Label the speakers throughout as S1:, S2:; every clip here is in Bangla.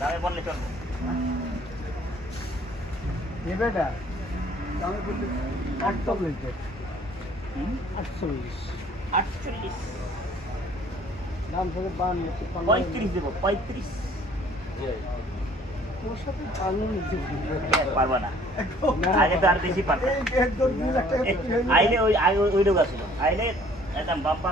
S1: দামে বললে চলবে
S2: নেবেটা দামে বলতে আটচল্লিশ। আটচল্লিশ।
S1: আটচল্লিশ।
S2: দাম থেকে বান্ন
S1: পঁয়ত্রিশ দেবো পঁয়ত্রিশ।
S2: তোর সাথে কানুন
S1: পারবা না। আগে তো আর বেশি পারবে
S2: একদম দুই লাখ টাকা বিক্রি গেল।
S1: আইলে ওই ওই লোক আসলো আইলে একদম বাম্পা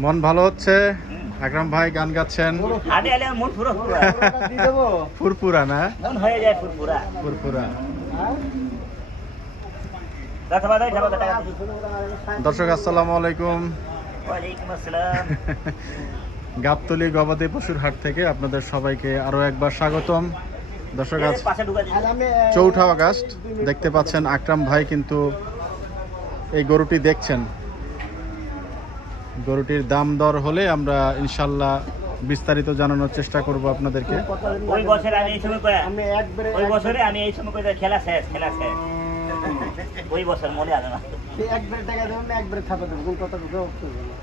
S3: মন ভালো হচ্ছে? আকরাম ভাই গান গাচ্ছেন। ফুরফুরা না?
S1: হয়ে যায়
S3: ফুরফুরা। দর্শক আসসালামু আলাইকুম। গাবতলি গবাদি পশুর হাট থেকে আপনাদের সবাইকে আরও একবার স্বাগতম। দর্শক আজ চৌঠা আগস্ট। দেখতে পাচ্ছেন আকরাম ভাই কিন্তু এই গরুটি দেখছেন। গরুটির দাম দর হলে আমরা ইনশাল্লাহ বিস্তারিত জানানোর চেষ্টা করব আপনাদেরকে।
S1: ওই বছরে আমি এই সময়
S2: আমি একবারে
S1: ওই বছরে আমি এই সময় করে খেলা শেষ খেলা শেষ। ওই বছর মনে আছে না?
S2: একবারে টাকা দেবো আমি একবারে ছাপা দেবো কোন কথা জবাব করব না।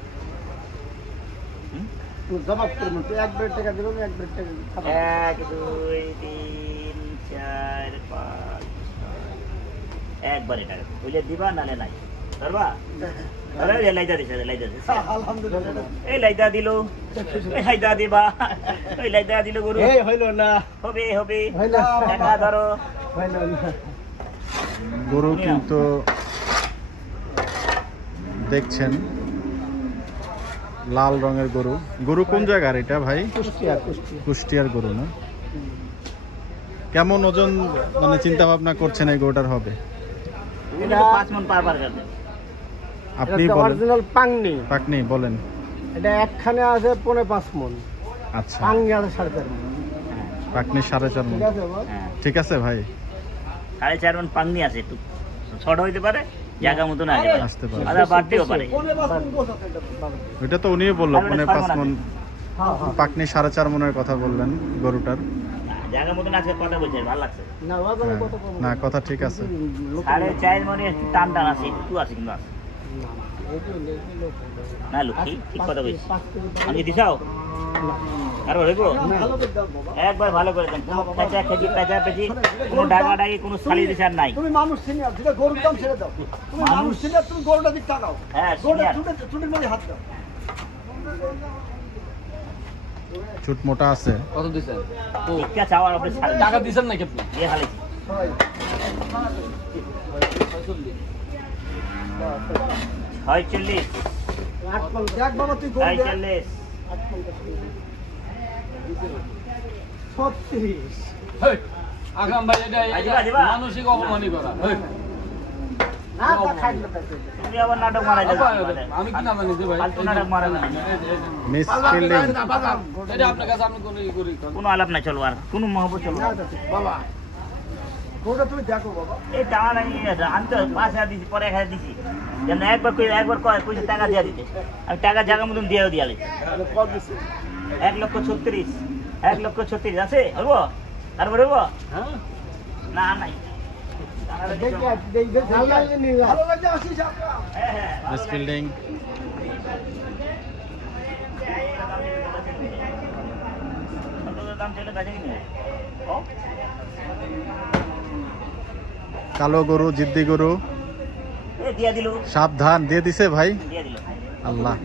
S2: জবাব না। তুই একবারে টাকা দেবো আমি একবারে টাকা ছাপা
S1: এক দুই তিন চার পাঁচ একবারে টাকা বুঝলে দিবা নালে নাই। ধরবা? ধরো, এই যে লাইদা দিছে লাইদা দিছে।
S2: আলহামদুলিল্লাহ।
S1: এই লাইদা দিল এই লাইদা দিবা ওই লাইদা দিল গরু।
S2: এই হইল না।
S1: হবে হবে। টাকা ধরো।
S3: গরু কিন্তু দেখছেন লাল রঙের গরু। গরু কোন জায়গার এটা ভাই?
S2: কুষ্টিয়া কুষ্টিয়া
S3: কুষ্টিয়ার গরু না? কেমন ওজন মানে চিন্তা ভাবনা করছেন এই গরুটার হবে?
S1: পাঁচ মন পার পার করবে।
S3: আপনি বলেন।
S2: অরিজিনাল পাংনি
S3: পাকনি বলেন।
S2: এটা একখানে আছে পনে পাঁচ মন।
S3: আচ্ছা।
S2: পাংনি আছে সাড়ে চার মন।
S3: পাকনি সাড়ে চার।
S2: ঠিক আছে
S1: হ্যাঁ।
S3: ঠিক আছে ভাই।
S1: সাড়ে চার মন পাংনি আছে একটু। ছোট হইতে পারে জায়গা মতো না
S3: আসতে পারে।
S1: বাড়তেও
S2: মন এটা
S3: তো উনিই বলল পাঁচ মন।
S2: হ্যাঁ হ্যাঁ।
S3: পাকনি সাড়ে চার মনের কথা বললেন গরুটার।
S1: জায়গা মতন আছে কথা বলছে ভালো লাগছে।
S2: না
S3: হ্যাঁ। কথা ঠিক আছে।
S1: সাড়ে চার মনে টান টান আছে একটু আছে কিন্তু আছে।
S2: না, এগুলো নেই, এগুলো লোক।
S1: না লক্ষ্মী ঠিক কথা বলছি
S2: পাঁচ কেজি
S1: আমি দিছাও আর হইব
S2: না, ভালো করে দাও বাবা।
S1: একবার ভালো করে দেন কোনো খেচা খেচি পেঁচা পেঁচি কোনো ডাকা ডাকি কোনো শালি দিছে আর নাই
S2: তুমি মানুষ সিনিয়র যেটা গরুর দাম ছেড়ে দাও তুমি
S1: মানুষ-
S2: মানুষ সিনিয়র তুমি গরুটা দিক তাকাও
S1: হ্যাঁ
S2: গরুটা
S1: senior।
S2: চুটে চুটির মধ্যে হাত দাও
S3: চুট মোটা আছে
S4: কত দিছেন তো
S1: টিকা চাওয়ার আপনি শালি
S4: টাকা দিছেন নাকি আপনি
S1: দিয়ে হালেছি
S2: দেখ বাবা তুই। ছত্রিশ।
S4: ভাই এটা। মানসিক করা।
S2: না
S1: না।
S4: আপনি কোনো করি
S1: আলাপ নাই চলবো আর। কোনো মহব্বত
S2: না
S1: না।
S2: যাচ্ছে। বাবা। গরুটা তুমি দেখো বাবা।
S1: এই টাকা নাই আমি তো পাঁচ হাজার দিছি পরে এক হাজার দিছি। যেন একবার কই একবার কয় পয়সা টাকা দিয়ে দিতে। আমি টাকা জায়গা মতন দিয়েও দিয়ে? এক লক্ষ ছত্রিশ। এক লক্ষ ছত্রিশ আছে? হইব? তারপরে
S2: হ্যাঁ।
S1: না নাই। হবে। হ্যাঁ, হ্যাঁ। দাম কাছে কিনে?
S3: কালো গরু জিদ্দি গরু।
S1: এ দিয়া দিল।
S3: সাবধান দিয়ে দিছে ভাই। আল্লাহ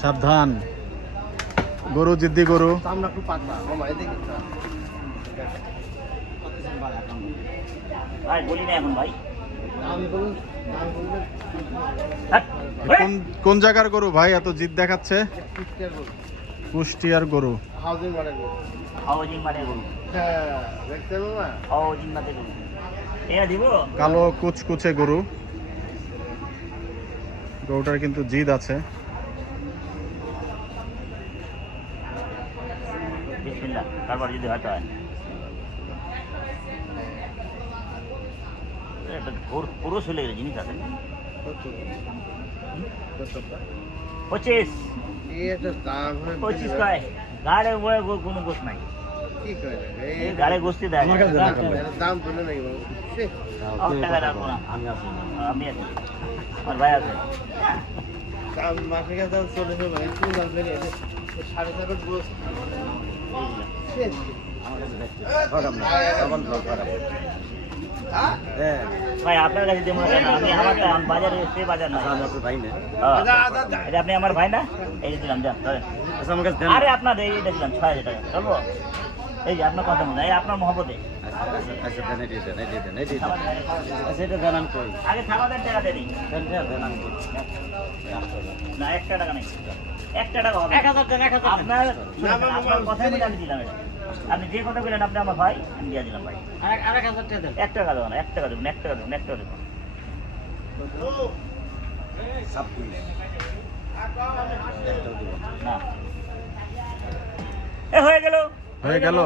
S3: সাবধান। গরু জিদ্দি গরু।
S2: চামড়া খুব পাতলা। বাবা এদিকে যা।
S1: ভাই বলি না এখন ভাই।
S2: দাম বলুন দাম বললে
S1: হাট।
S3: কোন কোন জায়গার গরু ভাই? এত জিদ দেখাচ্ছে।
S2: কুষ্টিয়ার গরু। হাউজিং বাড়ার গরু।
S1: হাউজিং মানে বলুন
S2: হ্যাঁ দেখতে বাবা
S1: হাউজিং মানে দিব
S3: কালো কুচকুচে গরু। গরুটার কিন্তু জিদ আছে।
S1: বিসমিল্লাহ তারপর যদি হয়তো হয় পুরো- পুরো চলে গেলে জিনিস আছে পঁচিশ। পঁচিশ কয়? গাড়ে কোনো গোস নাই। গাড়ে গোস্তি দেয় রাখব না আমি আছি। আমার ভাই আছে। ভাই আপনার কাছে দেবো আমি আমার বাজারে সে বাজার না? হ্যাঁ। এটা আপনি আমার ভাই না? এই দিলাম যান আরে আপনার এই যে দিলাম ছয় হাজার টাকা। চলবো? এই আপনার কথা মনে হয়, এই আপনার মহব্বতে আগে থাকা দেন টাকা দেনি না একটা টাকা নেই একটা টাকা হবে আপনার শুনুন, আপনার কথাই বলে আমি দিলাম আপনি যে কথা বললেন আপনি আমার ভাই আমি দিয়ে দিলাম ভাই এক টাকা দেবো না এক টাকা দেবেন এক টাকা দেবেন এক টাকা দেবেন না এ হয়ে গেল
S3: হয়ে গেল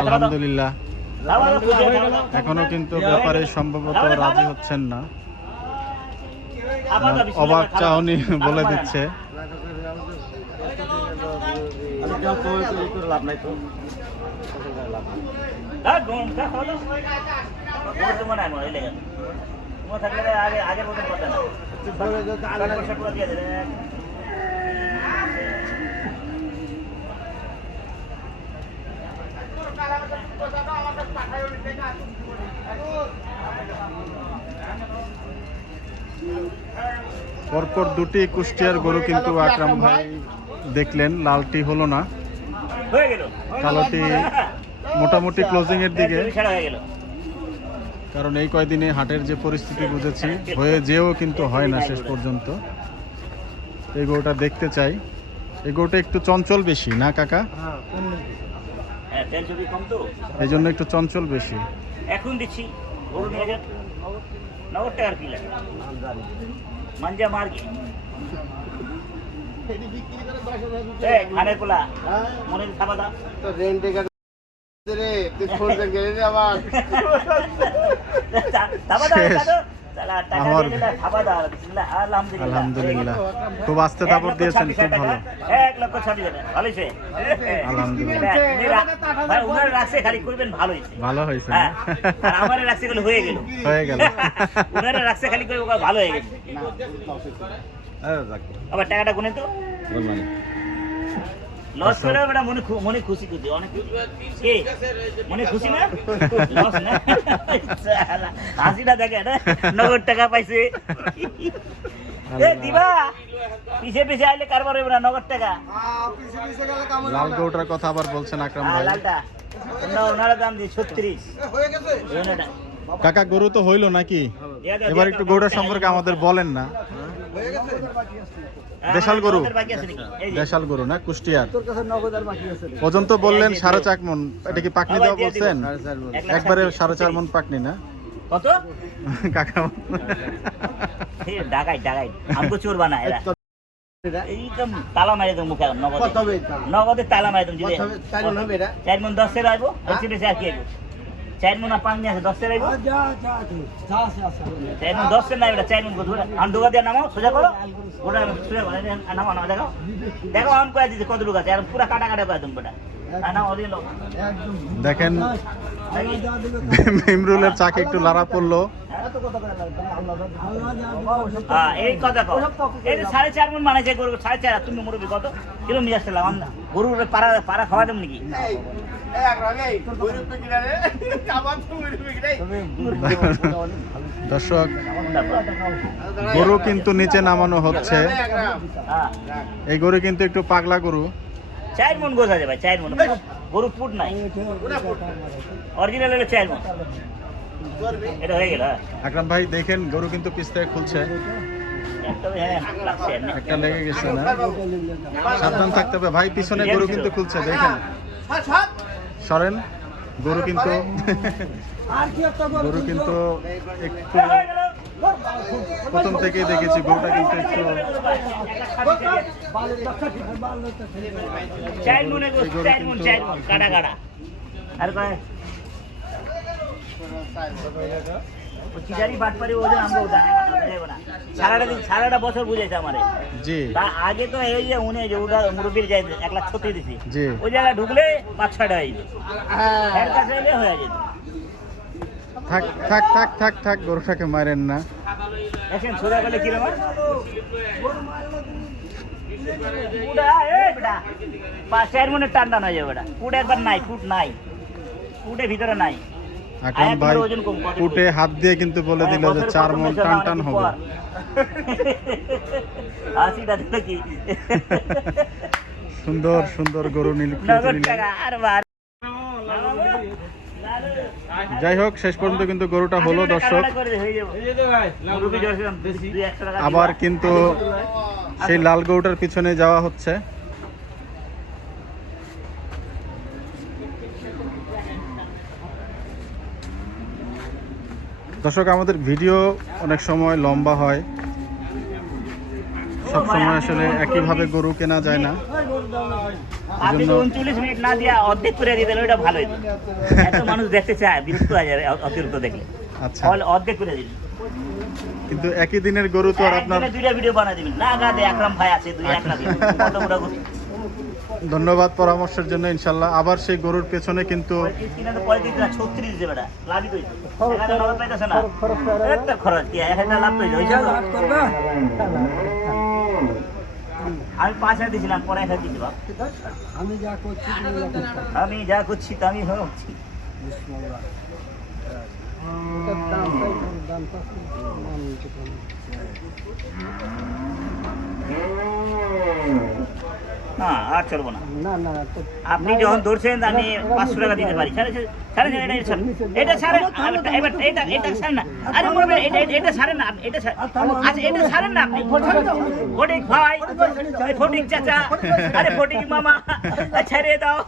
S3: আলহামদুলিল্লাহ। এখনও কিন্তু ব্যাপারে সম্ভবত রাজি হচ্ছেন না অবাক। চাহনি বলে। দিচ্ছে
S1: গম, খা, খাওয়া দাও। তোমার তো মনে হয় মনে হয় লেগে। তোমার থাকলে আগে আগের মতন কথা না টাকা পয়সা পুরো দিয়ে দেবে।
S3: পরপর দুটি কুষ্টিয়ার গরু কিন্তু আকরাম ভাই দেখলেন লালটি হলো না। কালোটি মোটামুটি ক্লোজিং এর দিকে।
S1: হয়ে
S3: কারণ এই কয়দিনে হাটের যে পরিস্থিতি বুঝেছি হয়ে যেও কিন্তু হয় না শেষ পর্যন্ত। এই গরুটা দেখতে চাই। এই গরুটা একটু চঞ্চল বেশি না কাকা? এই জন্য একটু চঞ্চল বেশি।
S1: এখন দিচ্ছি গরু নিয়ে যান নগদ টাকার কি লাগে? মাঞ্জা মার্গে। মনে
S3: আমার-
S1: আলহামদুলিল্লাহ।
S3: খুব আস্তে
S1: এক লক্ষ
S3: দিয়েছেন
S1: ছাব্বিশ
S3: খুব ভালো।
S1: এক লক্ষ ছাব্বিশ হাজার
S3: আলহামদুলিল্লাহ।
S1: খালি করবেন ভালো হয়েছে।
S3: ভালো হয়েছে
S1: হ্যাঁ আমার রাখছে গুলো হয়ে গেল।
S3: হয়ে গেল।
S1: রাখছে খালি করে ভালো হয়ে গেছে আবার টাকাটা গুনে তো। লস করে বেটা মনে মনে খুশি করতে অনেক কে? মনে খুশি না? লস না? হাসিটা দেখে না নগদ টাকা পাইছে। এ দিবা? পিছে পিছে আইলে কারবার হইব না নগদ টাকা?
S3: লাল গরুটার কথা আবার বলছেন আকরাম ভাই।
S1: লালটা। না ওনারা দাম দিয়ে ছত্রিশ।
S3: কাকা গরু তো হইল নাকি? এবার একটু গরুটার সম্পর্কে আমাদের বলেন না। দেশাল গরু। দেশাল গরু না কুষ্টিয়ার। ওজন তো বললেন সাড়ে চার মন। এটা কি পাকনি দেওয়া বলছেন? একবারে সাড়ে চার মন পাকনি না?
S1: কত?
S3: কাকা
S1: ডাকাই ডাকাই আমগো চোর বানা এরা।
S2: এটা
S1: তালা মারি দেবো মুখে নগদে। তালা? মারি দেবো?
S2: চার
S1: মন দশের আইবো
S2: হ্যাঁ?
S1: বেশি বেশি আর কি চার মন আছে চার মন এটা চার মন ডুবা দিয়ে নামাও সোজা করো। ওটা সোজা দেখো। দেখো আম দিতে কত লোক আছে আর পুরা কাটা কাটা করে বেটা
S3: দেখেন
S1: নাকি?
S3: ইমরুলের চাকে একটু লাড়া পড়ল।
S1: হ্যাঁ, এই কথা এই যে সাড়ে চার মন মানাইছে গরু সাড়ে চার তুমি মুরব্বী কত? কিলো নিয়ে আসতে লাগাম না। গরুর পাড়া পাড়া খাওয়া দেব নাকি?
S3: দর্শক গরু কিন্তু নিচে নামানো হচ্ছে। এই গরু কিন্তু একটু পাগলা গরু।
S1: চার মন গোছা যাবে চার মন। গরু ফুট নাই। অরিজিনাল হলো চার মন। এটা হয়ে গেল হ্যাঁ।
S3: আকরাম ভাই দেখেন গরু কিন্তু পিস থেকে খুলছে।
S1: একটা হ্যাঁ।
S3: একটা লেগে গেছে না? সাবধান থাকতে হবে। ভাই পিছনে গরু কিন্তু খুলছে দেখেন। সরেন। গরু কিন্তু গরু কিন্তু একটু। প্রথম থেকেই দেখেছি গরুটা কিন্তু একটু
S1: মনে মন মন আর কয়? চিটারি বাট পারি ওদের আমরা বুঝাইব না। সারাটা দিন সারাটা বছর বুঝাইছে আমারে।
S3: জি।
S1: তা আগে তো এই যে উনি যে ওটা মুরব্বীর যাই এক লাখ ছত্রিশ দিছি
S3: জি।
S1: ওই জায়গায় ঢুকলে পাঁচ ছয়টা হয়ে যেত। এর কাছে এলে হয়ে যেত।
S3: থাক থাক থাক থাক থাক গরুটাকে মারেন না।
S1: গেলে বেটা পাঁচ চার টান টান হয়ে যাবে বেটা। একবার নাই ফুট নাই। ফুটে ভিতরে নাই।
S3: আকরাম ভাই ফুটে হাত দিয়ে কিন্তু বলে দিল যে চার মন টান টান হবে। সুন্দর সুন্দর গরু নীল
S1: নগদ আর বার।
S3: যাই হোক শেষ পর্যন্ত কিন্তু গরুটা হলো দর্শক। আবার কিন্তু সেই লাল গরুটার পিছনে যাওয়া হচ্ছে। দর্শক আমাদের ভিডিও অনেক সময় লম্বা হয়। সব সময় আসলে একইভাবে গরু কেনা যায় না।
S1: আপনি তো
S3: এজন্য-
S1: উনচল্লিশ মিনিট না দিয়া অর্ধেক করে ভালো হতো এত মানুষ দেখতে চায় বিরক্ত হয়ে যাবে অতিরিক্ত দেখলে।
S3: আচ্ছা।
S1: তাহলে অর্ধেক করে দিন
S3: কিন্তু একই দিনের গরু তো আর আপনার
S1: দুইটা ভিডিও বানাই দিবেন। না গাদে আকরাম ভাই আছে দুই একটা কত বড় গরু।
S3: ধন্যবাদ পরামর্শের জন্য, ইনশাল্লাহ আবার সেই গরুর পেছনে কিন্তু?
S1: আমি পাঁচ হাজার দিয়েছিলাম পরে এক হাজার
S2: আমি যা করছি।
S1: আমি তা আমি হচ্ছি না আর চলবো না।
S2: না না
S1: আপনি যখন ধরছেন আমি পাঁচশো টাকা দিতে পারি। ছাড়ে ছাড়ে ছাড়ে এটা এটা ছাড়ে এবার এটা এটা ছাড়েন না। আরে বলবে এটা এটা- ছাড়েন না এটা আচ্ছা এটা ছাড়েন না আপনি। ফটিক ভাই ফটিক চাচা আরে ফটিক মামা ছেড়ে দাও।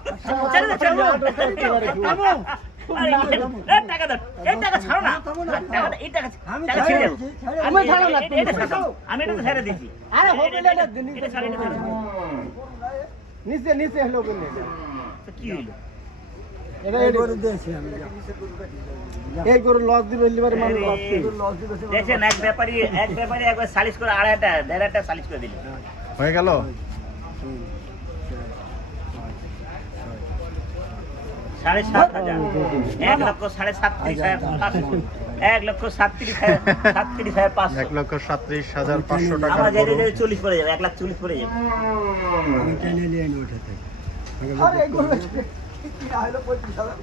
S1: ছেড়ে দাও টাকা এই টাকা ছাড়ো না। এই টাকা টাকা ছেড়ে দাও। আমি ছাড়ো না এটা আমি এটা ছেড়ে দিচ্ছি
S2: আরে হবে না, এটা দিন-
S1: এটা ছাড়ে এটা ছাড়ে
S2: নিচে নিচে হলো বলে
S1: তো কি
S2: এই গরু লস লস
S1: দেখছেন এক ব্যাপারী এক ব্যাপারী একবার সালিশ করে আড়াইটা দেড়টা সালিশ করে দিল।
S3: হয়ে গেল?
S1: সাড়ে সাত হাজার। এক লক্ষ সাড়ে সাতত্রিশ হাজার এক লক্ষ সাতত্রিশ হাজার সাতত্রিশ হাজার পাঁচশো।
S3: এক লক্ষ সাতত্রিশ হাজার পাঁচশো টাকার
S1: আমার যেতে যেতে চল্লিশ পড়ে যাবে এক লাখ চল্লিশ পড়ে যাবে।
S2: আমি টেনে নিয়ে নি ওঠে থেকে আরে এই গরু কি হলো 35000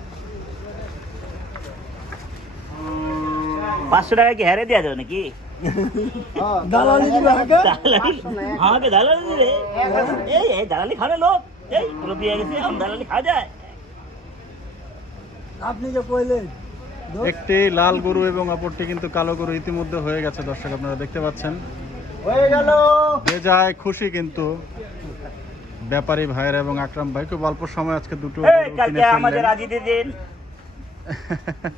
S1: পাঁচশো টাকা কি হেরে দেওয়া যাবে নাকি?
S2: দালালি দিবে
S1: আমাকে? দালালি? দিবে? এই এই দালালি খাবে লোক এই গেছে দালালি খাওয়া যায়।
S2: আপনি যে কইলেন
S3: একটি লাল গরু এবং অপরটি কিন্তু কালো গরু ইতিমধ্যে হয়ে গেছে দর্শক আপনারা দেখতে পাচ্ছেন।
S2: হয়ে গেল।
S3: যে যায় খুশি কিন্তু। ব্যাপারী ভাইয়ের এবং আকরাম ভাই খুব অল্প সময় আজকে দুটো
S1: আমাদের দিন।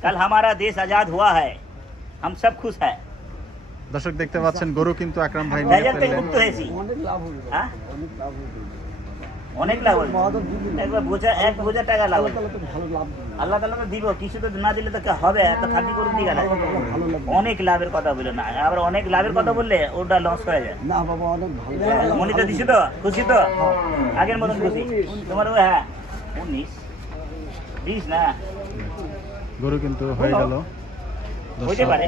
S1: কাল আমারা দেশ আজাদ হওয়া হয় হাম সব খুশ হ্যাঁ
S3: দর্শক দেখতে পাচ্ছেন গরু কিন্তু আকরাম ভাই
S1: মুক্ত হয়েছি।
S2: অনেক লাভ অনেক লাভ
S1: একবার বোঝা এক বোঝা টাকা লাভ আল্লাহ তালা তো দিব কিছু তো না দিলে তো হবে? এত খাতি করুন দিকে না অনেক লাভের কথা বলে না। আবার অনেক লাভের কথা বললে ওটা লস হয়ে যায়।
S2: না বাবা অনেক ভালো
S1: মনি তো দিছি তো? খুশি তো? আগের মতন খুশি। তোমার ওই হ্যাঁ। উনিশ। বিশ না?
S3: গরু কিন্তু হয়ে গেল।
S1: হইতে পারে।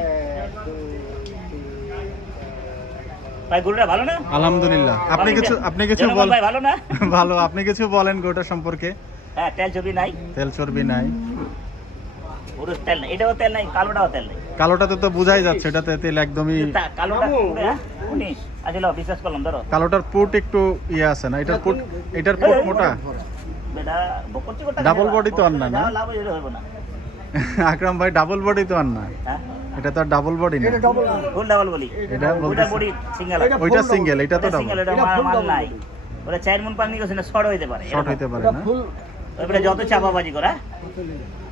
S1: ভাই গরুটা ভালো না
S3: আলহামদুলিল্লাহ আপনি কিছু আপনি কিছু
S1: জনগণ ভাই ভালো না
S3: ভালো আপনি কিছু বলেন গরুটা সম্পর্কে
S1: হ্যাঁ তেল ছবি নাই
S3: তেল চর্বি নাই
S1: পুরো তেল নাই এটাও তেল নাই কালোটাও তেল নাই
S3: কালোটাতে তো বোঝাই যাচ্ছে এটাতে তেল একদমই
S1: কালোটা হ্যাঁ? উনিশ আচ্ছা লও, বিশ্বাস করলাম ধরো
S3: কালোটার পুট একটু ইয়ে আছে না এটার পুট এটার পুট মোটা Double body তো আর না?
S1: লাভ হইলে হইব না
S3: আকরাম ভাই ডাবল বডি তো আর না।
S1: হ্যাঁ?
S3: এটা তো ডাবল বডি না।
S2: এটা ডবল
S1: ফুল ডাবল বলি
S3: এটা
S1: ওইটা বডি সিঙ্গেল
S2: এটা
S3: ওইটা সিঙ্গেল এটা তো ডাবল
S1: এটা মাল নাই। ওটা চার মন পানি গেছে না শর্ট হইতে পারে।
S3: শর্ট হইতে পারে না?
S2: ফুল
S1: ওইটা যত চাপাবাজি করা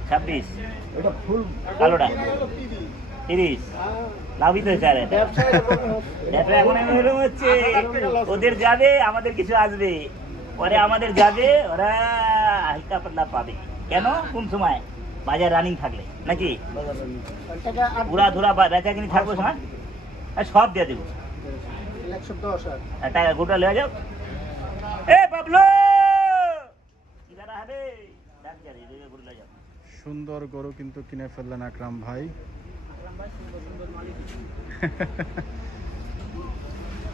S1: ছাব্বিশ।
S2: এটা ফুল
S1: কালোটা তিরিশ। লাভই তো স্যার এটা। এখন আমি এরকম হচ্ছে ওদের যাবে আমাদের কিছু আসবে। পরে আমাদের যাবে ওরা হালকা পাতলা পাবে। কেন? কোন সময়? বাজার রানিং থাকলে নাকি? পুরা ধুরা বেচা কিনি থাকব সময় সব দিয়ে দেবো। টাকা গোটা লেওয়া যাও। এ বাবলু
S3: সুন্দর গরু কিন্তু কিনে ফেললেন আকরাম ভাই।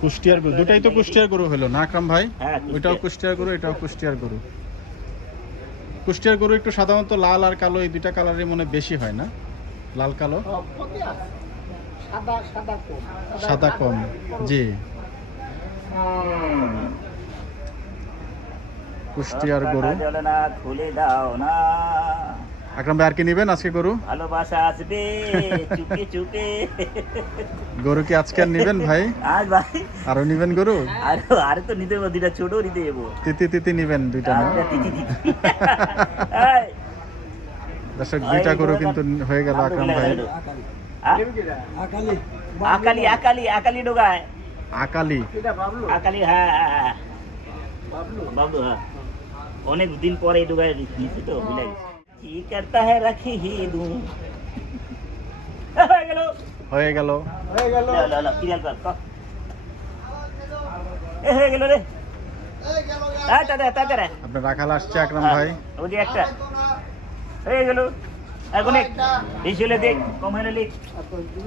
S3: কুষ্টিয়ার গরু দুটাই তো কুষ্টিয়ার গরু হলো না আকরাম ভাই?
S1: হ্যাঁ,
S3: ওইটাও
S1: কুষ্টিয়ার।
S3: কুষ্টিয়ার গরু এটাও কুষ্টিয়ার গরু। কুষ্টিয়ার গরু একটু সাধারণত লাল আর কালো এই দুইটা কালারই মনে বেশি হয় না? লাল কালো?
S2: সাদা কম।
S3: জি। কুষ্টিয়ার গরু। আকরাম ভাই আর কি নেবেন আজকে গরু?
S1: ভালোবাসা আসবে চুপে চুপে।
S3: গরু কি আজকে আর নেবেন ভাই?
S1: আজ ভাই?
S3: আরও নেবেন গরু?
S1: আর আরে তো নিতে দুটা ছোট নিতে যাব
S3: তিতি তিতি নেবেন দুইটা না? দর্শক দুইটা গরু কিন্তু হয়ে গেল আকরাম ভাই?
S1: আকালি আকালি আকালি ডোগায়।
S3: আকালি।
S2: বাবলু
S1: আকালি হ্যাঁ হ্যাঁ, হ্যাঁ।
S2: বাবলু
S1: বাবলু হ্যাঁ। অনেক দিন পরে এই ডোগায় নিয়েছি তো গেছি কি করতা হ্যাঁ রাখি হি দু হয়ে গেল।
S3: হয়ে গেল।
S2: হয়ে গেল।
S1: কর। এ হয়ে গেল রে।
S3: আপনার রাখাল আসছে আকরাম ভাই।
S1: ওই একটা। হয়ে গেল। এখন এক বেশি দেখ কম হলে লিখ।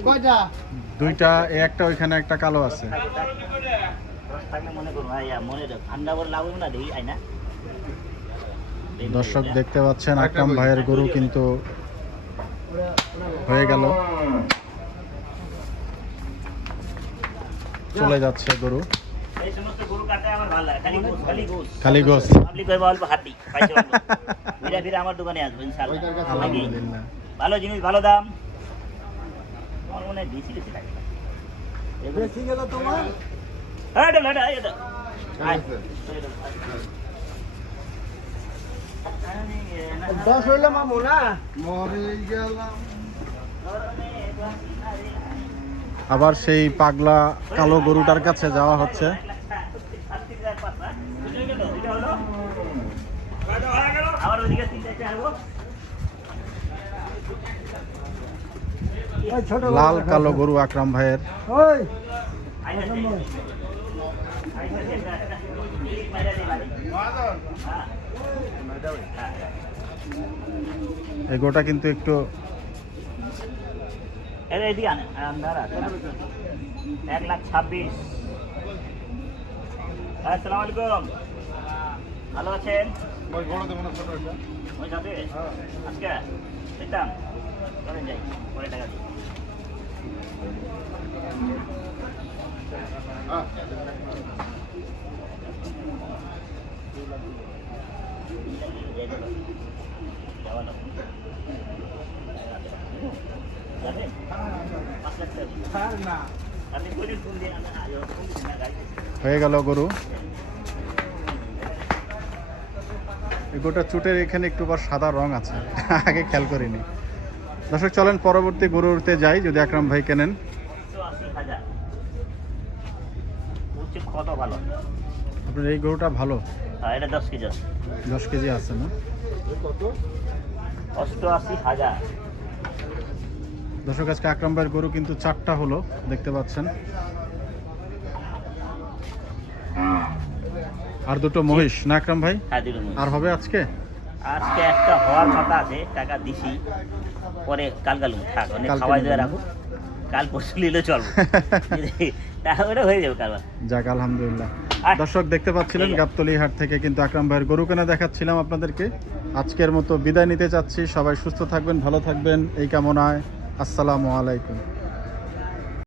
S2: কয়টা?
S3: দুইটা একটা ওইখানে একটা কালো আছে।
S1: মনে ভাই মনে রাখ। ঠান্ডা লাভ হবে না দেখি না।
S3: দর্শক দেখতে পাচ্ছেন আকরাম ভাইয়ের গরু কিন্তু হয়ে গেল। চলে যাচ্ছে গরু।
S1: এই সমস্ত গরু কাটে আমার ভালো খালি গোস। খালি গোস
S3: খালি গোস
S1: পাবলিক কইবা অল্প হাড্ডি পাইছো অল্প। ফিরে ফিরে আমার দোকানে ভালো জিনিস ভালো দাম। আমার মনে হয় বেশি বেশি লাগে।
S2: বেশি গেল তোমার?
S1: হ্যাঁ এটা এটা এটা। আয়।
S2: দশ হইলে মামু না?
S3: আবার সেই পাগলা কালো গরুটার কাছে যাওয়া হচ্ছে। লাল কালো গরু আকরাম ভাইয়ের।
S2: ওই।
S3: এই গরুটা কিন্তু একটু
S1: এক লাখ ছাব্বিশ। আসসালামু আলাইকুম। ভালো আছেন? ওই সাথে? আজকে? দেখতাম। চলেন যাই পরে টাকা দিই যাবেন?
S3: হয়ে গেল গরু। গরুটা চুটের এখানে একটু সাদা রং আছে। আগে খেয়াল করিনি। দর্শক, চলেন পরবর্তী গরু উঠতে যাই, যদি আকরাম ভাই কেনেন
S1: কত ভালো?
S3: আপনার এই গরুটা ভালো?
S1: আর এটা দশ কেজি আছে।
S3: দশ কেজি আছে না?
S1: অষ্টআশি হাজার।
S3: দর্শক আজকে আকরাম ভাইয়ের গরু কিন্তু চারটা হলো দেখতে পাচ্ছেন। আর দুটো মহিষ না আকরাম ভাই?
S1: হ্যাঁ
S3: আর হবে আজকে?
S1: আজকে একটা হওয়ার কথা আছে টাকা দিছি পরে কাল কাল থাক অনেক খাওয়াই দিয়ে রাখো কাল পরশু নিলে চলবে। তাহলে হয়ে যাবে কাল।
S3: যাক আলহামদুলিল্লাহ। দর্শক দেখতে পাচ্ছিলেন গাবতলি হাট থেকে কিন্তু আকরাম ভাইয়ের গরু কেনা দেখাচ্ছিলাম আপনাদেরকে। আজকের মতো বিদায় নিতে চাচ্ছি। সবাই সুস্থ থাকবেন ভালো থাকবেন। এই কামনায় আসসালামু আলাইকুম।